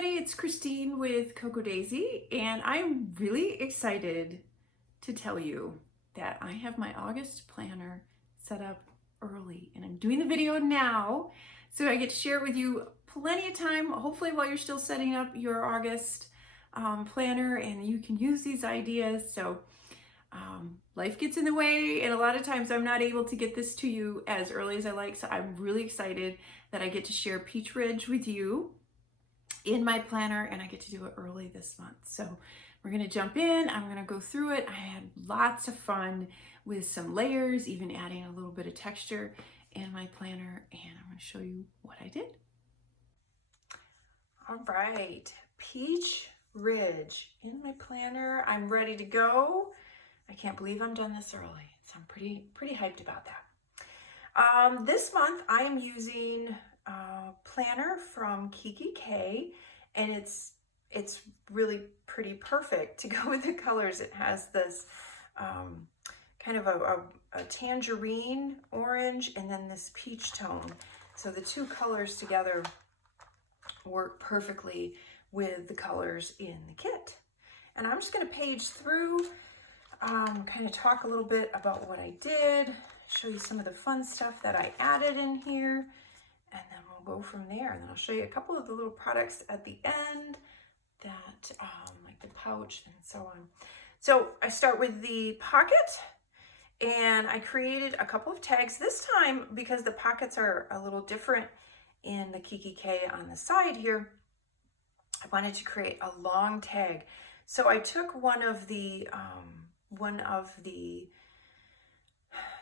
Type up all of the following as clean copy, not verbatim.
everybody, it's Christine with Cocoa Daisy, and I'm really excited to tell you that I have my August planner set up early, and I'm doing the video now so I get to share it with you plenty of time, hopefully while you're still setting up your August planner, and you can use these ideas. So life gets in the way, and a lot of times I'm not able to get this to you as early as I like, so I'm really excited that I get to share Peach Ridge with you in my planner, and I get to do it early this month. So we're gonna jump in, I'm gonna go through it. I had lots of fun with some layers, even adding a little bit of texture in my planner, and I'm gonna show you what I did. All right, Peach Ridge in my planner. I'm ready to go. I can't believe I'm done this early, so I'm pretty hyped about that. This month I am using planner from Kiki K, and it's really pretty perfect to go with the colors. It has this kind of a tangerine orange and then this peach tone. So the two colors together work perfectly with the colors in the kit. And I'm just going to page through, kind of talk a little bit about what I did, show you some of the fun stuff that I added in here, and then we'll go from there. And then I'll show you a couple of the little products at the end that, like the pouch and so on. So I start with the pocket, and I created a couple of tags this time because the pockets are a little different in the Kiki K on the side here. I wanted to create a long tag. So I took one of the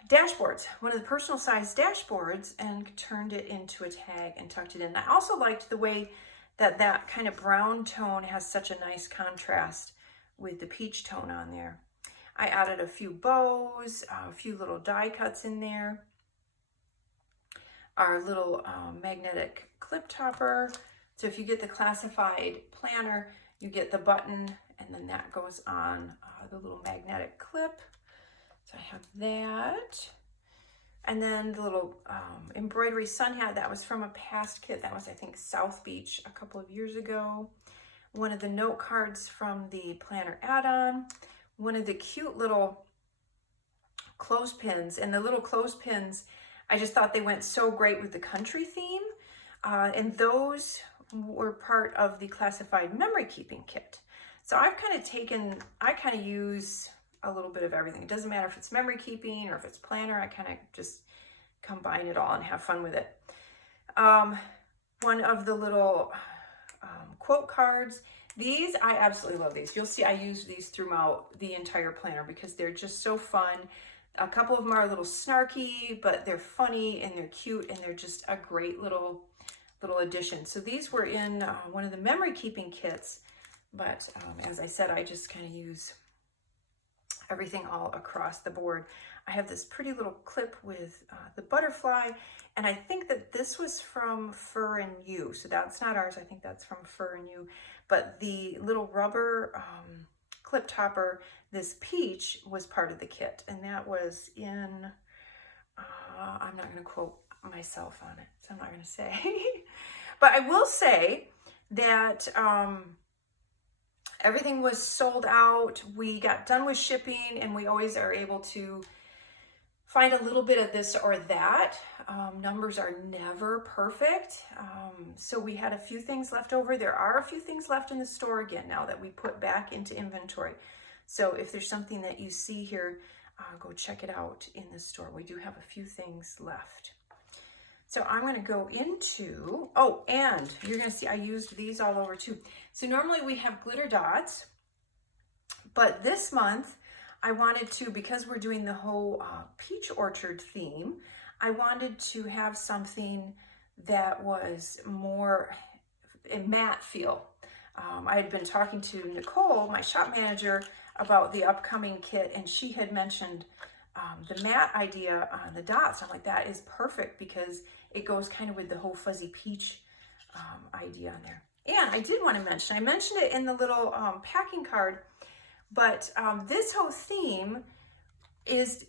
dashboards, one of the personal size dashboards, and turned it into a tag and tucked it in. I also liked the way that that kind of brown tone has such a nice contrast with the peach tone on there. I added a few bows, a few little die cuts in there, our little magnetic clip topper. So if you get the classified planner, you get the button, and then that goes on the little magnetic clip. So I have that. And then the little embroidery sun hat, that was from a past kit. That was, I think, South Beach a couple of years ago. One of the note cards from the planner add-on. One of the cute little clothespins. And the little clothespins, I just thought they went so great with the country theme. And those were part of the classified memory keeping kit. So I kind of use a little bit of everything. It doesn't matter if it's memory keeping or if it's planner. I kind of just combine it all and have fun with it. One of the little quote cards. These, I absolutely love these. You'll see I use these throughout the entire planner because they're just so fun. A couple of them are a little snarky, but they're funny and they're cute, and they're just a great little addition. So these were in one of the memory keeping kits, but as I said, I just kind of use everything all across the board. I have this pretty little clip with the butterfly, and I think that this was from Fur and You, so that's not ours. I think that's from Fur and You, but the little rubber clip topper, this peach, was part of the kit, and that was in, I'm not going to quote myself on it, so I'm not going to say. But I will say that everything was sold out. We got done with shipping, and we always are able to find a little bit of this or that. Numbers are never perfect. So we had a few things left over. There are a few things left in the store again now that we put back into inventory. So if there's something that you see here, go check it out in the store. We do have a few things left. So I'm going to go into, oh, and you're going to see I used these all over too. So normally we have glitter dots, but this month I wanted to, because we're doing the whole peach orchard theme, I wanted to have something that was more a matte feel. I had been talking to Nicole, my shop manager, about the upcoming kit, and she had mentioned the matte idea on the dots. I'm like, that is perfect because it goes kind of with the whole fuzzy peach idea on there. And I did want to mention, I mentioned it in the little packing card, but this whole theme is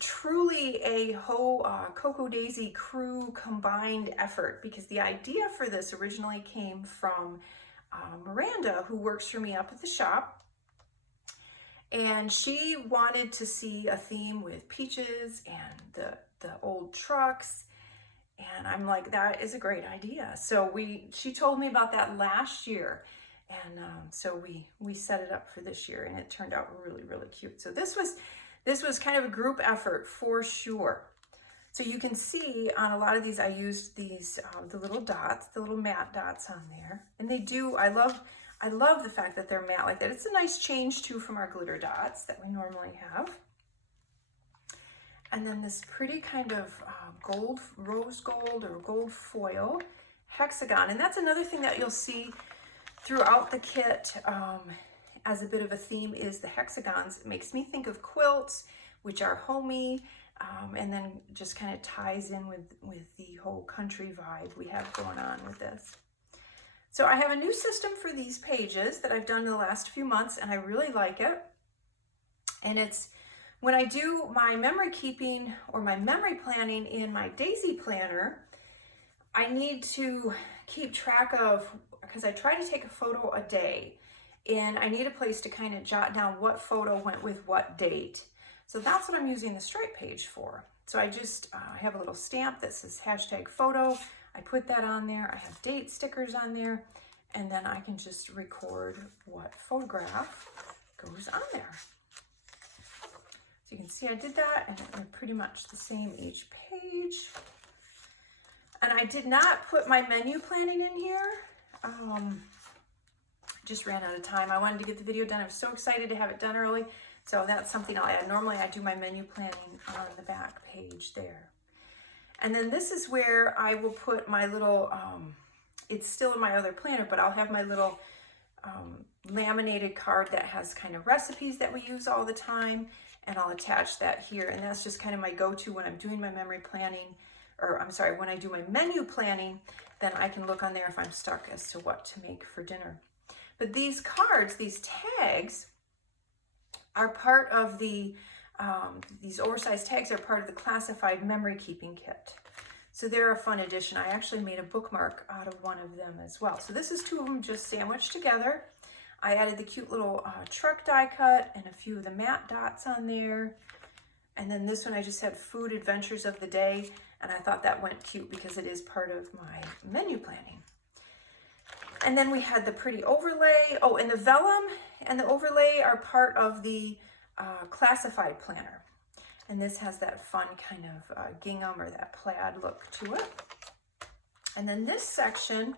truly a whole Cocoa Daisy crew combined effort, because the idea for this originally came from Miranda, who works for me up at the shop. And she wanted to see a theme with peaches and the old trucks. And I'm like, that is a great idea. So she told me about that last year. And so we set it up for this year, and it turned out really, really cute. So this was kind of a group effort for sure. So you can see on a lot of these, I used these, the little dots, the little matte dots on there. And they do, I love the fact that they're matte like that. It's a nice change too from our glitter dots that we normally have. And then this pretty kind of gold, rose gold or gold foil hexagon. And that's another thing that you'll see throughout the kit as a bit of a theme is the hexagons. It makes me think of quilts, which are homey, and then just kind of ties in with the whole country vibe we have going on with this. So I have a new system for these pages that I've done in the last few months, and I really like it. And it's when I do my memory keeping or my memory planning in my Daisy planner, I need to keep track of, because I try to take a photo a day, and I need a place to kind of jot down what photo went with what date. So that's what I'm using the stripe page for. So I just I have a little stamp that says #photo. I put that on there. I have date stickers on there, and then I can just record what photograph goes on there. So you can see I did that, and they're pretty much the same each page. And I did not put my menu planning in here. Just ran out of time. I wanted to get the video done. I'm so excited to have it done early. So that's something I'll add. Normally I do my menu planning on the back page there. And then this is where I will put my little, it's still in my other planner, but I'll have my little laminated card that has kind of recipes that we use all the time. And I'll attach that here. And that's just kind of my go-to when I'm doing my memory planning, or I'm sorry, when I do my menu planning, then I can look on there if I'm stuck as to what to make for dinner. But these cards, these tags, are part of the, these oversized tags are part of the classified memory keeping kit. So they're a fun addition. I actually made a bookmark out of one of them as well. So this is two of them just sandwiched together. I added the cute little truck die cut and a few of the matte dots on there. And then this one I just had food adventures of the day, and I thought that went cute because it is part of my menu planning. And then we had the pretty overlay. Oh, and the vellum and the overlay are part of the classified planner. And this has that fun kind of gingham or that plaid look to it. And then this section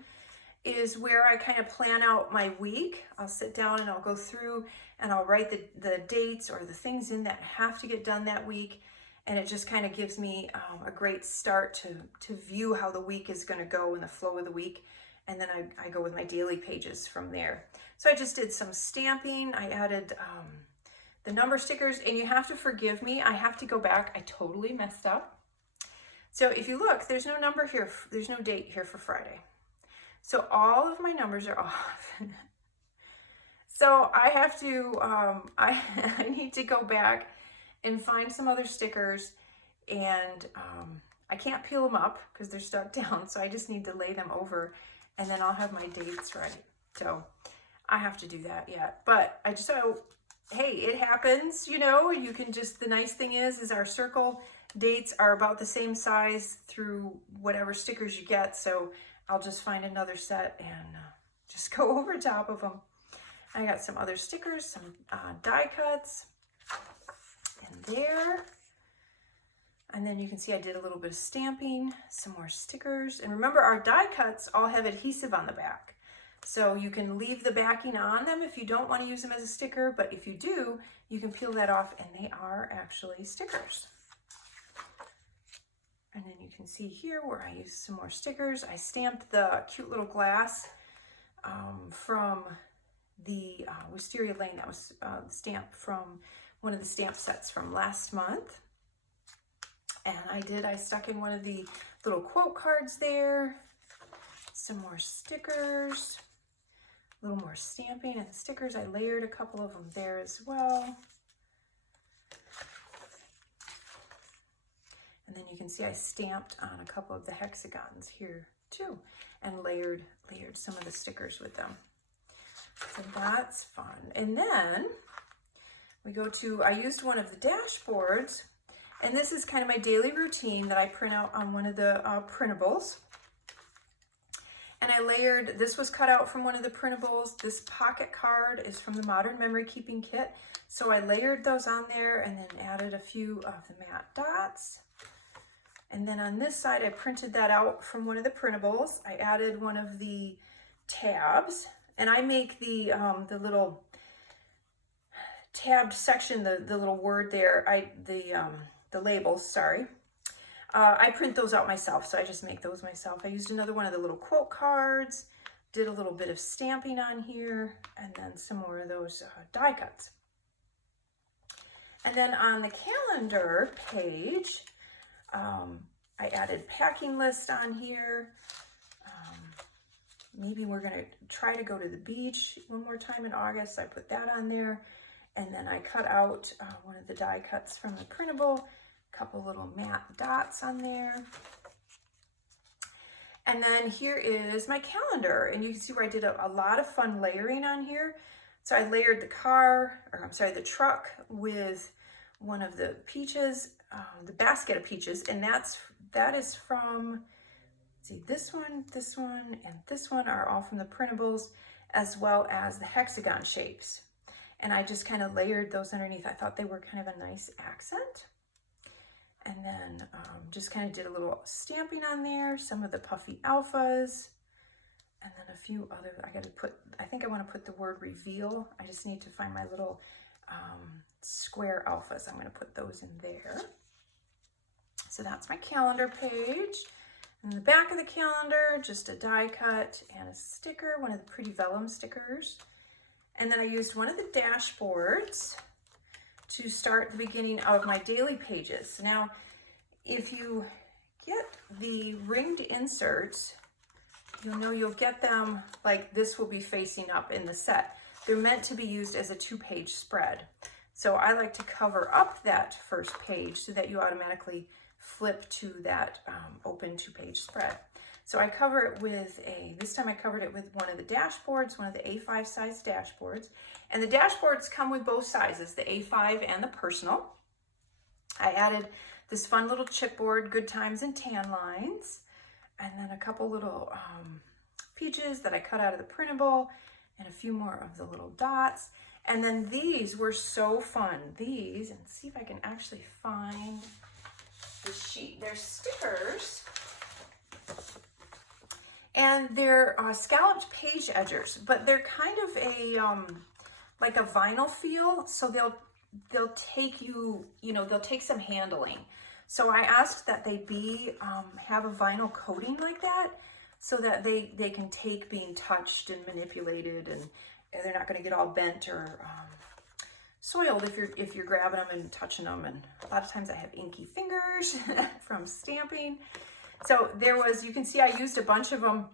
is where I kind of plan out my week. I'll sit down and I'll go through and I'll write the dates or the things in that have to get done that week. And it just kind of gives me a great start to view how the week is going to go and the flow of the week. And then I go with my daily pages from there. So I just did some stamping. I added the number stickers, and you have to forgive me. I have to go back. I totally messed up. So if you look, there's no number here. There's no date here for Friday. So all of my numbers are off. So I have to, I need to go back and find some other stickers, and I can't peel them up because they're stuck down. So I just need to lay them over, and then I'll have my dates right. So I have to do that yet. But hey, it happens, you know. You can just, the nice thing is our circle dates are about the same size through whatever stickers you get. So I'll just find another set and just go over top of them. I got some other stickers, some die cuts in there. And then you can see I did a little bit of stamping, some more stickers. And remember, our die cuts all have adhesive on the back. So you can leave the backing on them if you don't want to use them as a sticker, but if you do, you can peel that off and they are actually stickers. And then you can see here where I used some more stickers. I stamped the cute little glass from the Wisteria Lane. That was stamped from one of the stamp sets from last month. And I stuck in one of the little quote cards there, some more stickers, a little more stamping and stickers. I layered a couple of them there as well. And then you can see I stamped on a couple of the hexagons here too, and layered some of the stickers with them. So that's fun. And then we go to, I used one of the dashboards, and this is kind of my daily routine that I print out on one of the printables. And I layered, this was cut out from one of the printables. This pocket card is from the Modern Memory Keeping Kit. So I layered those on there and then added a few of the matte dots. And then on this side, I printed that out from one of the printables. I added one of the tabs, and I make the little tabbed section, the little word there, the labels, sorry. I print those out myself, so I just make those myself. I used another one of the little quote cards, did a little bit of stamping on here, and then some more of those die cuts. And then on the calendar page, I added packing list on here. Maybe we're gonna try to go to the beach one more time in August. So I put that on there. And then I cut out one of the die cuts from the printable, a couple little matte dots on there. And then here is my calendar. And you can see where I did a lot of fun layering on here. So I layered the truck with one of the peaches, the basket of peaches. And that is from, see, this one, and this one are all from the printables, as well as the hexagon shapes. And I just kind of layered those underneath. I thought they were kind of a nice accent. And then just kind of did a little stamping on there, some of the puffy alphas, and then a few other, I think I want to put the word reveal. I just need to find my little square alphas. I'm going to put those in there. So that's my calendar page. And the back of the calendar, just a die cut and a sticker, one of the pretty vellum stickers. And then I used one of the dashboards to start the beginning of my daily pages. Now, if you get the ringed inserts, you'll know you'll get them like this will be facing up in the set. They're meant to be used as a 2-page spread. So I like to cover up that first page so that you automatically flip to that open 2-page spread. So I cover it with this time I covered it with one of the dashboards, one of the A5 size dashboards. And the dashboards come with both sizes, the A5 and the personal. I added this fun little chipboard, good times and tan lines, and then a couple little peaches that I cut out of the printable, and a few more of the little dots. And then these were so fun. These, and see if I can actually find the sheet. They're stickers. And they're scalloped page edgers, but they're kind of a like a vinyl feel. So they'll take they'll take some handling. So I asked that they have a vinyl coating like that, so that they can take being touched and manipulated, and they're not going to get all bent or soiled if you're grabbing them and touching them. And a lot of times I have inky fingers from stamping. So you can see I used a bunch of them.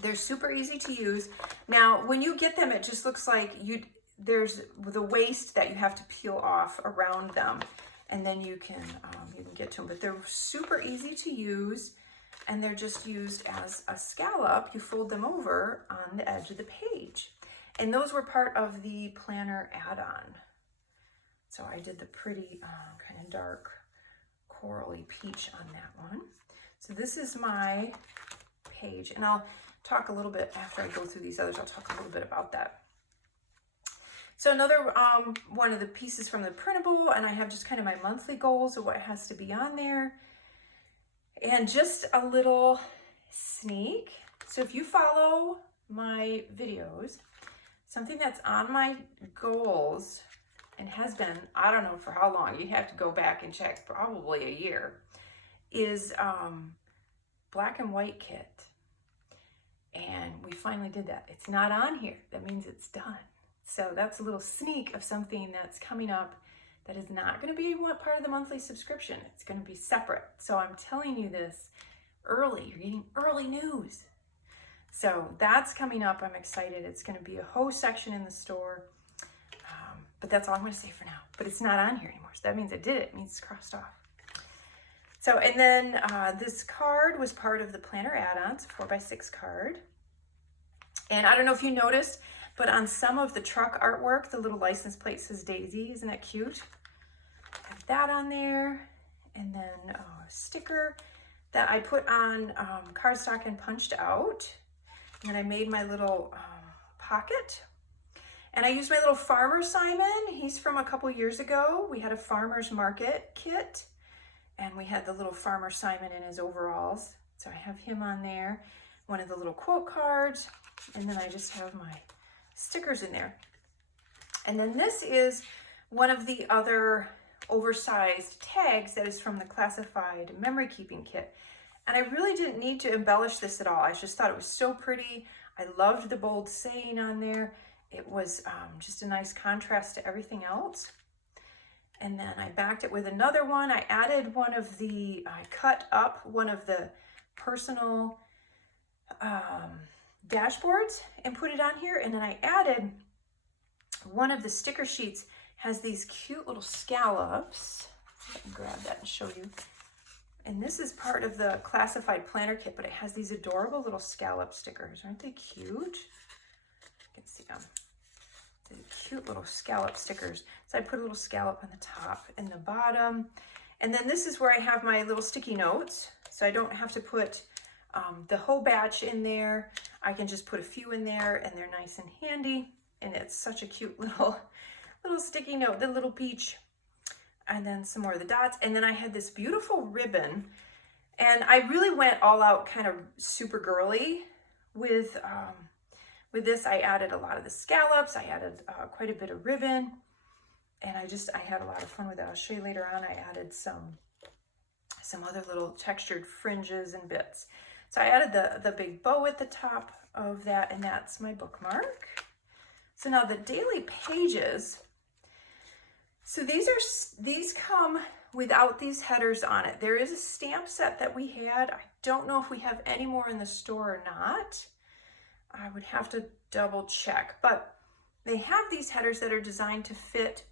They're super easy to use. Now, when you get them, it just looks like there's the waste that you have to peel off around them, and then you can get to them. But they're super easy to use, and they're just used as a scallop. You fold them over on the edge of the page. And those were part of the planner add-on. So I did the pretty kind of dark corally peach on that one. So this is my page, and I'll talk a little bit after I go through these others. I'll talk a little bit about that. So another one of the pieces from the printable, and I have just kind of my monthly goals of what has to be on there, and just a little sneak. So if you follow my videos, something that's on my goals and has been, I don't know for how long, you have to go back and check, probably a year, is black and white kit. And we finally did that. It's not on here. That means it's done. So that's a little sneak of something that's coming up that is not going to be part of the monthly subscription. It's going to be separate. So I'm telling you this early. You're getting early news. So that's coming up. I'm excited. It's going to be a whole section in the store. But that's all I'm going to say for now. But it's not on here anymore. So that means I did it. It means it's crossed off. So, and then this card was part of the planner add-ons, 4x6 card. And I don't know if you noticed, But on some of the truck artwork, the little license plate says Daisy. Isn't that cute? I have that on there. And then a sticker that I put on cardstock and punched out. And then I made my little pocket. And I used my little Farmer Simon. He's from a couple years ago. We had a farmer's market kit. And we had the little Farmer Simon in his overalls. So I have him on there. One of the little quote cards. And then I just have my stickers in there. And then this is one of the other oversized tags that is from the classified memory keeping kit. And I really didn't need to embellish this at all. I just thought it was so pretty. I loved the bold saying on there. It was just a nice contrast to everything else. And then I backed it with another one. I added I cut up one of the personal dashboards and put it on here. And then I added one of the sticker sheets has these cute little scallops. I can grab that and show you. And this is part of the classified planner kit, but it has these adorable little scallop stickers. Aren't they cute? You can see them. They're cute little scallop stickers. So I put a little scallop on the top and the bottom. And then this is where I have my little sticky notes. So I don't have to put the whole batch in there. I can just put a few in there and they're nice and handy. And it's such a cute little sticky note, the little peach. And then some more of the dots. And then I had this beautiful ribbon. And I really went all out kind of super girly with this. I added a lot of the scallops. I added quite a bit of ribbon. And I had a lot of fun with it. I'll show you later on. I added some other little textured fringes and bits. So I added the big bow at the top of that, and that's my bookmark. So now the daily pages. So these come without these headers on it. There is a stamp set that we had. I don't know if we have any more in the store or not. I would have to double check, but they have these headers that are designed to fit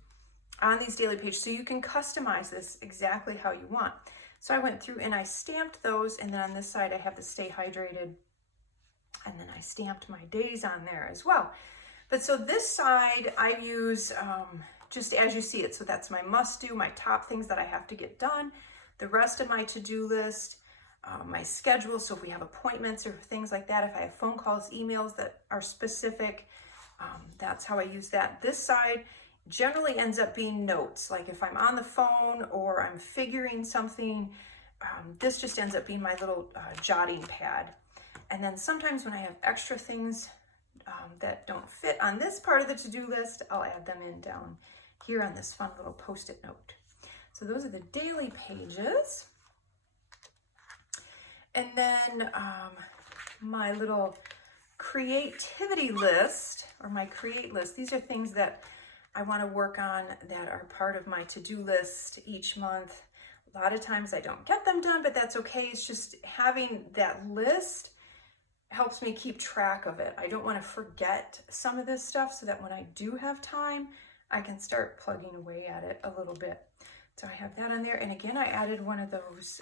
on these daily pages. So you can customize this exactly how you want. So I went through and I stamped those. And then on this side, I have the Stay Hydrated. And then I stamped my days on there as well. But so this side, I use just as you see it. So that's my must do, my top things that I have to get done, the rest of my to-do list, my schedule. So if we have appointments or things like that, if I have phone calls, emails that are specific, that's how I use that. This side generally ends up being notes. Like if I'm on the phone or I'm figuring something, this just ends up being my little jotting pad. And then sometimes when I have extra things that don't fit on this part of the to-do list, I'll add them in down here on this fun little post-it note. So those are the daily pages. And then my little creativity list, or my create list. These are things that I want to work on that are part of my to-do list each month. A lot of times I don't get them done, but that's okay. It's just having that list helps me keep track of it. I don't want to forget some of this stuff so that when I do have time, I can start plugging away at it a little bit. So I have that on there. And again, I added one of those,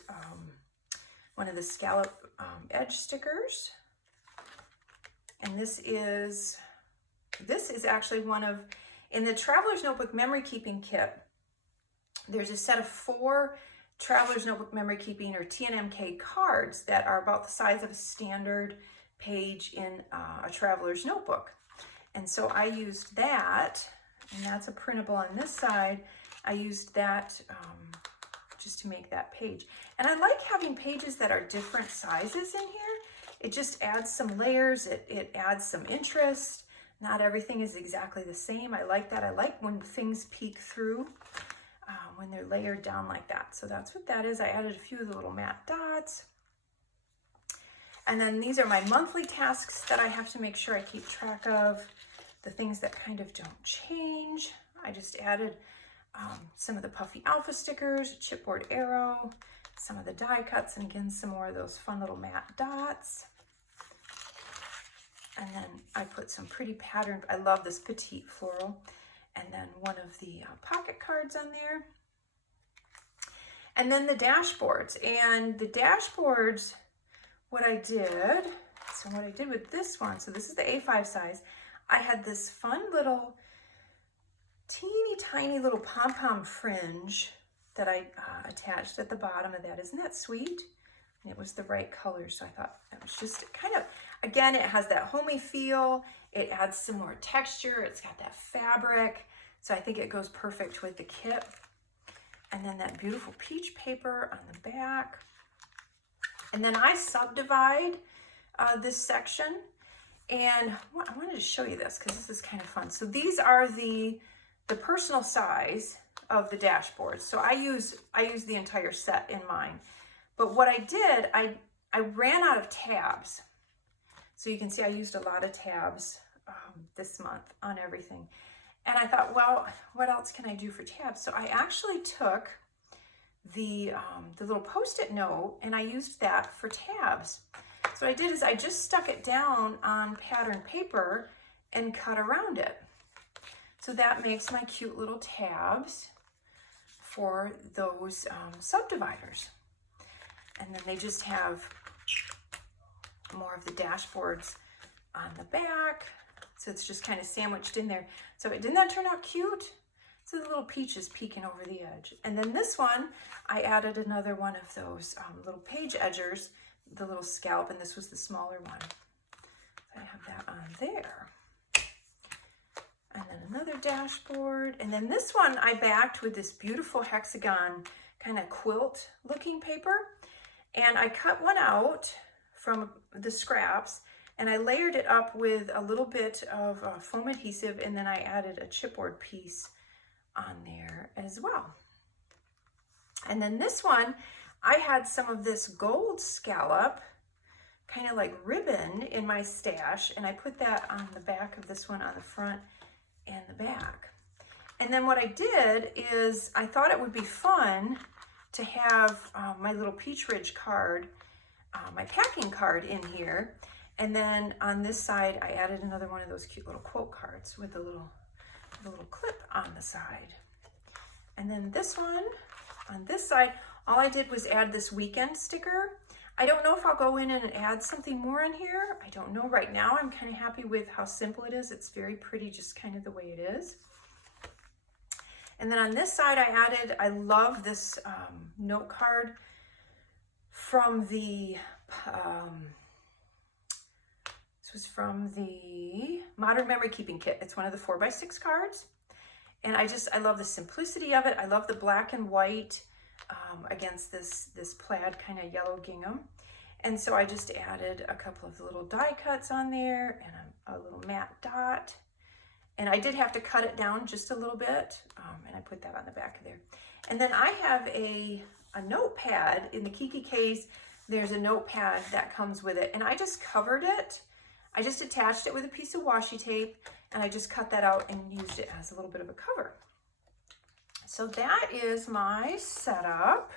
one of the scallop edge stickers. And this is actually one of, in the Traveler's Notebook Memory Keeping Kit, there's a set of 4 Traveler's Notebook Memory Keeping or TNMK cards that are about the size of a standard page in a Traveler's Notebook. And so I used that, and that's a printable on this side. I used that just to make that page. And I like having pages that are different sizes in here. It just adds some layers, it adds some interest. Not everything is exactly the same. I like that. I like when things peek through, when they're layered down like that. So that's what that is. I added a few of the little matte dots. And then these are my monthly tasks that I have to make sure I keep track of. The things that kind of don't change. I just added some of the Puffy Alpha stickers, a chipboard arrow, some of the die cuts, and again, some more of those fun little matte dots. And then I put some pretty patterned, I love this petite floral. And then one of the pocket cards on there. And then the dashboards. And the dashboards, what I did with this one, so this is the A5 size, I had this fun little teeny tiny little pom-pom fringe that I attached at the bottom of that. Isn't that sweet? And it was the right color, so I thought it was just kind of, again, it has that homey feel. It adds some more texture. It's got that fabric, so I think it goes perfect with the kit. And then that beautiful peach paper on the back. And then I subdivide this section, and I wanted to show you this because this is kind of fun. So these are the personal size of the dashboard. So I use the entire set in mine. But what I did, I ran out of tabs. So you can see I used a lot of tabs this month on everything. And I thought, well, what else can I do for tabs? So I actually took the little Post-it note and I used that for tabs. So what I did is I just stuck it down on pattern paper and cut around it. So that makes my cute little tabs for those subdividers. And then they just have more of the dashboards on the back. So it's just kind of sandwiched in there. So didn't that turn out cute? So the little peaches peeking over the edge. And then this one, I added another one of those little page edgers, the little scallop, and this was the smaller one. So I have that on there. And then another dashboard. And then this one I backed with this beautiful hexagon kind of quilt looking paper. And I cut one out from the scraps and I layered it up with a little bit of foam adhesive, and then I added a chipboard piece on there as well. And then this one, I had some of this gold scallop, kind of like ribbon in my stash, and I put that on the back of this one on the front and the back. And then what I did is I thought it would be fun to have my little Peach Ridge card, my packing card in here. And then on this side, I added another one of those cute little quote cards with a little clip on the side. And then this one, on this side, all I did was add this weekend sticker. I don't know if I'll go in and add something more in here. I don't know right now. I'm kind of happy with how simple it is. It's very pretty, just kind of the way it is. And then on this side, I love this note card from the, this was from the Modern Memory Keeping Kit. It's one of the 4x6 cards. And I love the simplicity of it. I love the black and white against this plaid kind of yellow gingham. And so I just added a couple of little die cuts on there and a little matte dot. And I did have to cut it down just a little bit, and I put that on the back of there. And then I have a notepad in the Kiki case. There's a notepad that comes with it, and I just covered it. I just attached it with a piece of washi tape, and I just cut that out and used it as a little bit of a cover. So that is my setup.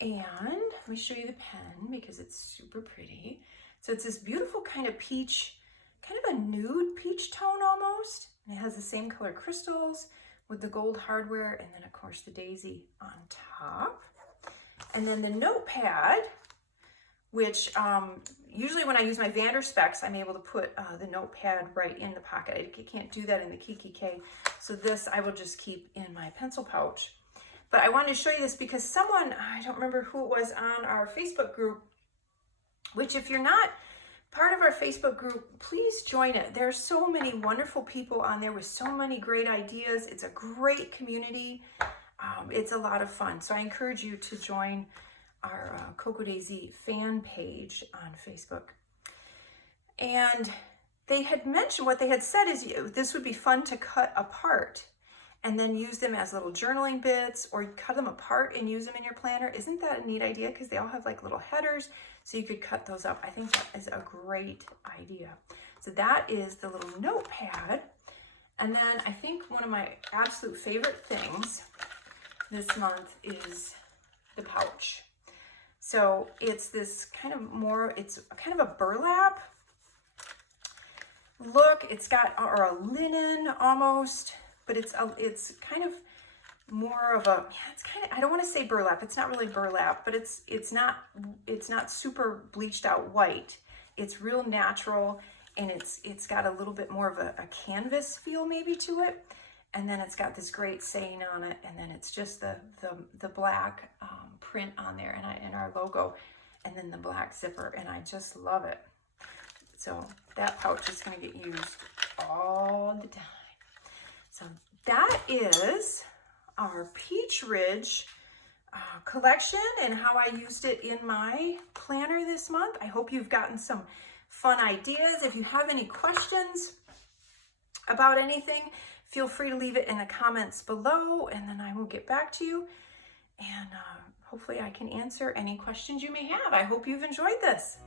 And let me show you the pen because it's super pretty. So it's this beautiful kind of peach, kind of a nude peach tone almost. And it has the same color crystals with the gold hardware, and then of course the daisy on top. And then the notepad, which usually when I use my Vanderspecs, I'm able to put the notepad right in the pocket. I can't do that in the Kiki K. So this I will just keep in my pencil pouch. But I wanted to show you this because someone, I don't remember who it was on our Facebook group, which if you're not part of our Facebook group, please join it. There are so many wonderful people on there with so many great ideas. It's a great community. It's a lot of fun. So I encourage you to join our Coco Daisy fan page on Facebook. And they had mentioned, what they had said is this would be fun to cut apart and then use them as little journaling bits, or cut them apart and use them in your planner. Isn't that a neat idea? Because they all have like little headers, so you could cut those up. I think that is a great idea. So that is the little notepad. And then I think one of my absolute favorite things this month is the pouch. So it's this kind of more, it's kind of a burlap look. It's got, or a linen almost, but it's kind of more of a, yeah, it's kind of, I don't want to say burlap. It's not really burlap, but it's not super bleached out white. It's real natural, and it's got a little bit more of a canvas feel maybe to it. And then it's got this great saying on it, and then it's just the black print on there, and our logo, and then the black zipper, and I just love it. So that pouch is going to get used all the time. So that is our Peach Ridge collection and how I used it in my planner this month. I hope you've gotten some fun ideas. If you have any questions about anything, feel free to leave it in the comments below, and then I will get back to you. And hopefully I can answer any questions you may have. I hope you've enjoyed this.